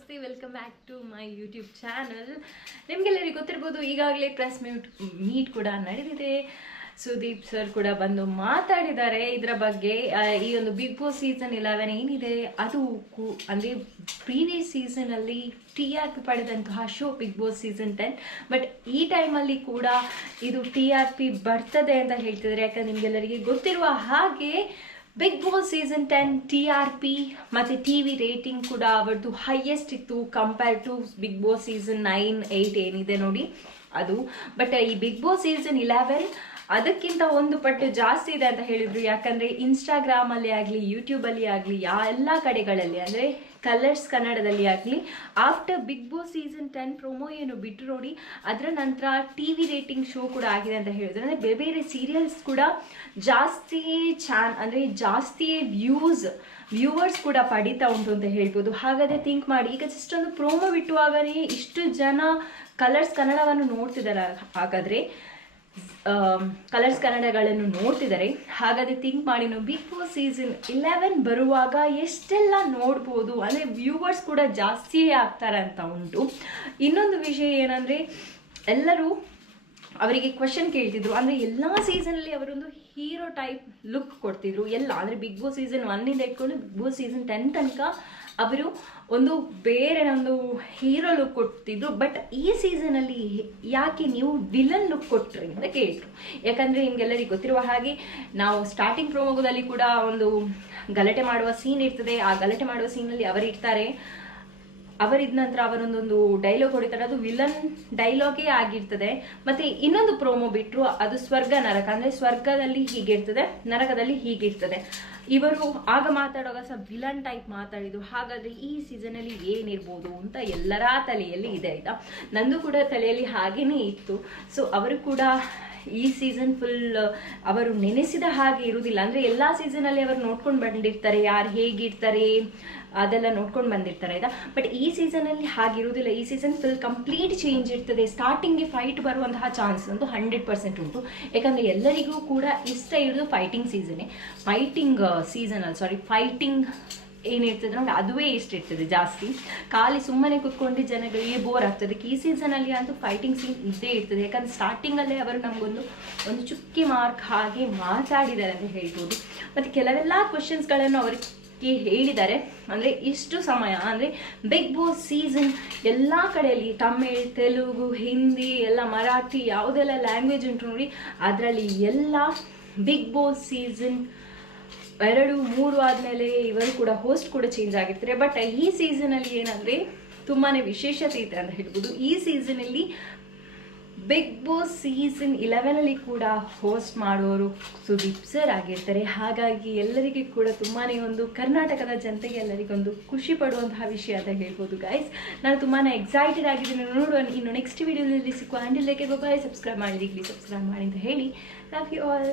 ನಮಸ್ತೆ welcome back to my YouTube channel ನಿಮಗೆಲ್ಲರಿಗೂ ಗೊತ್ತಿರ್ಬೋದು, ಈಗಾಗಲೇ ಪ್ರೆಸ್ ಮೀಟ್ ಮೀಟ್ ಕೂಡ ನಡೆದಿದೆ ಸುದೀಪ್ ಸರ್ ಕೂಡ ಬಂದು ಮಾತಾಡಿದ್ದಾರೆ. ಇದರ ಬಗ್ಗೆ ಈ ಒಂದು ಬಿಗ್ ಬಾಸ್ ಸೀಸನ್ ಇಲೆವೆನ್ ಏನಿದೆ, ಅದು ಕು- ಅಂದ್ರೆ ಪ್ರೀವಿಯಸ್ ಸೀಸನಲ್ಲಿ ಟಿ ಆರ್ ಪಿ ಪಡೆದಂತಹ show Big Boss season ten but ಈ ಟೈಮಲ್ಲಿ ಕೂಡ ಇದು ಟಿ ಆರ್ ಪಿ ಬರ್ತದೆ ಅಂತ ಹೇಳ್ತಿದ್ದಾರೆ. ಯಾಕಂದ್ರೆ ನಿಮಗೆಲ್ಲರಿಗೆ ಗೊತ್ತಿರುವ ಹಾಗೆ Big Boss season ten T R P ಮತ್ತು ಟಿ ವಿ ರೇಟಿಂಗ್ ಕೂಡ ಅವರದ್ದು ಹೈಯೆಸ್ಟ್ ಇತ್ತು compare to Big Boss season nine eight ಏನಿದೆ ನೋಡಿ ಅದು. ಬಟ್ ಈ ಬಿಗ್ ಬಾಸ್ ಸೀಸನ್ ಇಲೆವೆನ್ ಅದಕ್ಕಿಂತ ಒಂದು ಪಟ್ಟು ಜಾಸ್ತಿ ಇದೆ ಅಂತ ಹೇಳಿದ್ರು. ಯಾಕಂದ್ರೆ ಇನ್ಸ್ಟಾಗ್ರಾಮ್ ಅಲ್ಲಿ ಆಗಲಿ ಯೂಟ್ಯೂಬಲ್ಲಿ ಆಗಲಿ, ಯಾ ಎಲ್ಲ ಕಡೆಗಳಲ್ಲಿ, ಅಂದ್ರೆ ಕಲರ್ಸ್ ಕನ್ನಡದಲ್ಲಿ ಆಗಲಿ after Big Boss season ten promo ಏನು ಬಿಟ್ಟು ನೋಡಿ, ಅದರ ನಂತರ ಟಿ ವಿ ರೇಟಿಂಗ್ ಶೋ ಕೂಡ ಆಗಿದೆ ಅಂತ ಹೇಳಿದ್ರು. ಅಂದರೆ ಬೇರೆ ಬೇರೆ ಸೀರಿಯಲ್ಸ್ ಕೂಡ ಜಾಸ್ತಿ ಚಾನ್ ಅಂದರೆ ಜಾಸ್ತಿ ವ್ಯೂಸ್ ವ್ಯೂವರ್ಸ್ ಕೂಡ ಪಡಿತಾ ಉಂಟು ಅಂತ ಹೇಳ್ಬೋದು. ಹಾಗಾದ್ರೆ ಥಿಂಕ್ ಮಾಡಿ, ಈಗ ಜಸ್ಟ್ ಒಂದು ಪ್ರೋಮೋ ಬಿಟ್ಟುವಾಗನೇ ಇಷ್ಟು ಜನ ಕಲರ್ಸ್ ಕನ್ನಡವನ್ನು ನೋಡ್ತಿದ್ದಾರೆ ಹಾಗಾದ್ರೆ ಕಲರ್ಸ್ ಕನ್ನಡಗಳನ್ನು ನೋಡ್ತಿದ್ದಾರೆ. ಹಾಗಾದ್ರೆ ಥಿಂಕ್ ಮಾಡಿ ನಾವು ಬಿಗ್ ಬಾಸ್ ಸೀಸನ್ ಇಲೆವೆನ್ ಬರುವಾಗ ಎಷ್ಟೆಲ್ಲ ನೋಡ್ಬೋದು? ಅಂದರೆ ವ್ಯೂವರ್ಸ್ ಕೂಡ ಜಾಸ್ತಿಯೇ ಆಗ್ತಾರೆ ಅಂತ ಉಂಟು. ಇನ್ನೊಂದು ವಿಷಯ ಏನಂದರೆ, ಎಲ್ಲರೂ ಅವರಿಗೆ ಕ್ವಶನ್ ಕೇಳ್ತಿದ್ರು. ಅಂದರೆ ಎಲ್ಲ ಸೀಸನಲ್ಲಿ ಅವರೊಂದು ಹೀರೋ ಟೈಪ್ ಲುಕ್ ಕೊಡ್ತಿದ್ರು. ಎಲ್ಲ, ಅಂದರೆ ಬಿಗ್ ಬಾಸ್ ಸೀಸನ್ ಒನ್ನಿಂದ ಇಟ್ಕೊಂಡು ಬಿಗ್ ಬಾಸ್ ಸೀಸನ್ ಟೆನ್ ತನಕ ಅವರು ಒಂದು ಬೇರೆ ಒಂದು ಹೀರೋ ಲುಕ್ ಕೊಡ್ತಿದ್ರು. ಬಟ್ ಈ ಸೀಸನಲ್ಲಿ ಯಾಕೆ ನೀವು ವಿಲನ್ ಲುಕ್ ಕೊಟ್ರಿ ಅಂತ ಕೇಳಿದ್ರು ಯಾಕಂದರೆ ನಿಮಗೆಲ್ಲರಿಗೂ ಗೊತ್ತಿರುವ ಹಾಗೆ ನಾವು ಸ್ಟಾರ್ಟಿಂಗ್ ಪ್ರೋಮೋಗದಲ್ಲಿ ಕೂಡ ಒಂದು ಗಲಾಟೆ ಮಾಡುವ ಸೀನ್ ಇರ್ತದೆ. ಆ ಗಲಾಟೆ ಮಾಡುವ ಸೀನಲ್ಲಿ ಅವರಿರ್ತಾರೆ. ಅವರಿದ ನಂತರ ಅವರೊಂದೊಂದು ಡೈಲಾಗ್ ಹೊಡಿತಾರೆ. ಅದು ವಿಲನ್ ಡೈಲಾಗೇ ಆಗಿರ್ತದೆ. ಮತ್ತೆ ಇನ್ನೊಂದು ಪ್ರೋಮೋ ಬಿಟ್ಟರು ಅದು ಸ್ವರ್ಗ ನರಕ. ಅಂದ್ರೆ ಸ್ವರ್ಗದಲ್ಲಿ ಹೀಗಿರ್ತದೆ, ನರಕದಲ್ಲಿ ಹೀಗಿರ್ತದೆ. ಇವರು ಆಗ ಮಾತಾಡುವಾಗ ಸಹ ವಿಲನ್ ಟೈಪ್ ಮಾತಾಡಿದ್ರು. ಹಾಗಾದ್ರೆ ಈ ಸೀಸನ್ ಅಲ್ಲಿ ಏನಿರ್ಬೋದು ಅಂತ ಎಲ್ಲರ ತಲೆಯಲ್ಲಿ ಇದೆ, ಆಯ್ತಾ? ನಂದು ಕೂಡ ತಲೆಯಲ್ಲಿ ಹಾಗೇನೇ ಇತ್ತು. ಸೊ ಅವರು ಕೂಡ ಈ ಸೀಸನ್ ಫುಲ್ ಅವರು ನೆನೆಸಿದ ಹಾಗೆ ಇರುವುದಿಲ್ಲ. ಅಂದ್ರೆ ಎಲ್ಲಾ ಸೀಸನ್ ಅಲ್ಲಿ ಅವರು ನೋಡ್ಕೊಂಡು ಬಂದಿರ್ತಾರೆ. ಯಾರು ಹೇಗಿರ್ತಾರೆ ಅದೆಲ್ಲ ನೋಡ್ಕೊಂಡು ಬಂದಿರ್ತಾರೆ, ಆಯ್ತಾ? ಬಟ್ ಈ ಸೀಸನ್ ಅಲ್ಲಿ ಹಾಗಿರುವುದಿಲ್ಲ. ಈ ಸೀಸನ್ ಫುಲ್ ಕಂಪ್ಲೀಟ್ ಚೇಂಜ್ ಇರ್ತದೆ. ಸ್ಟಾರ್ಟಿಂಗ್ಗೆ ಫೈಟ್ ಬರುವಂತಹ ಚಾನ್ಸ್ ಒಂದು ಹಂಡ್ರೆಡ್ ಪರ್ಸೆಂಟ್ ಉಂಟು. ಯಾಕಂದ್ರೆ ಎಲ್ಲರಿಗೂ ಕೂಡ ಇಷ್ಟ ಇರೋದು ಫೈಟಿಂಗ್ ಸೀಸನ್ನೇ ಫೈಟಿಂಗ್ ಸೀಸನ್ ಅಲ್ಲಿ ಸಾರಿ ಫೈಟಿಂಗ್ ಏನಿರ್ತದೆ ನೋಡಿ ಅದುವೇ ಇಷ್ಟ ಇರ್ತದೆ ಜಾಸ್ತಿ. ಖಾಲಿ ಸುಮ್ಮನೆ ಕುತ್ಕೊಂಡು ಜನಗಳಿಗೆ ಬೋರ್ ಆಗ್ತದೆ. ಈ ಸೀಸನಲ್ಲಿ ಅಂತೂ ಫೈಟಿಂಗ್ ಸೀನ್ ಇದ್ದೇ ಇರ್ತದೆ. ಯಾಕಂದ್ರೆ ಸ್ಟಾರ್ಟಿಂಗಲ್ಲೇ ಅವರು ನಮಗೊಂದು, ಒಂದು ಚುಕ್ಕಿ ಮಾರ್ಕ್ ಹಾಗೆ ಮಾತಾಡಿದ್ದಾರೆ ಅಂತ ಹೇಳ್ಬೋದು. ಮತ್ತು ಕೆಲವೆಲ್ಲ ಕ್ವಶನ್ಸ್ಗಳನ್ನು ಅವರಿಗೆ ಹೇಳಿದ್ದಾರೆ. ಅಂದರೆ ಇಷ್ಟು ಸಮಯ, ಅಂದರೆ ಬಿಗ್ ಬಾಸ್ ಸೀಸನ್ ಎಲ್ಲ ಕಡೆಯಲ್ಲಿ ತಮಿಳ್, ತೆಲುಗು, ಹಿಂದಿ, ಎಲ್ಲ ಮರಾಠಿ ಯಾವುದೆಲ್ಲ ಲ್ಯಾಂಗ್ವೇಜ್ ಉಂಟು ನೋಡಿ, ಅದರಲ್ಲಿ ಎಲ್ಲ ಬಿಗ್ ಬಾಸ್ ಸೀಸನ್ ಎರಡು, ಮೂರು ಆದಮೇಲೆ ಇವರು ಕೂಡ ಹೋಸ್ಟ್ ಕೂಡ ಚೇಂಜ್ ಆಗಿರ್ತಾರೆ. ಬಟ್ ಈ ಸೀಸನಲ್ಲಿ ಏನಂದರೆ ತುಂಬಾ ವಿಶೇಷತೆ ಇದೆ ಅಂತ ಹೇಳ್ಬೋದು. ಈ ಸೀಸನಲ್ಲಿ ಬಿಗ್ ಬಾಸ್ ಸೀಸನ್ ಇಲೆವೆನಲ್ಲಿ ಕೂಡ ಹೋಸ್ಟ್ ಮಾಡುವವರು ಸುದೀಪ್ ಸರ್ ಆಗಿರ್ತಾರೆ. ಹಾಗಾಗಿ ಎಲ್ಲರಿಗೂ ಕೂಡ ತುಂಬಾ ಒಂದು ಕರ್ನಾಟಕದ ಜನತೆಗೆ ಎಲ್ಲರಿಗೊಂದು ಖುಷಿ ಪಡುವಂತಹ ವಿಷಯ ಅಂತ ಹೇಳ್ಬೋದು ಗೈಸ್ ನಾನು ತುಂಬಾ ಎಕ್ಸೈಟೆಡ್ ಆಗಿದ್ದೀನಿ. ನೋಡುವ ಇನ್ನು ನೆಕ್ಸ್ಟ್ ವಿಡಿಯೋದಲ್ಲಿ ಸಿಕ್ಕುವ ಹ್ಯಾಂಡಲ್ ಲೇಕೆ ಸಬ್ಸ್ಕ್ರೈಬ್ ಮಾಡಿದ್ದೀವಿ ಸಬ್ಸ್ಕ್ರೈಬ್ ಮಾಡಿ ಅಂತ ಹೇಳಿ. Love you all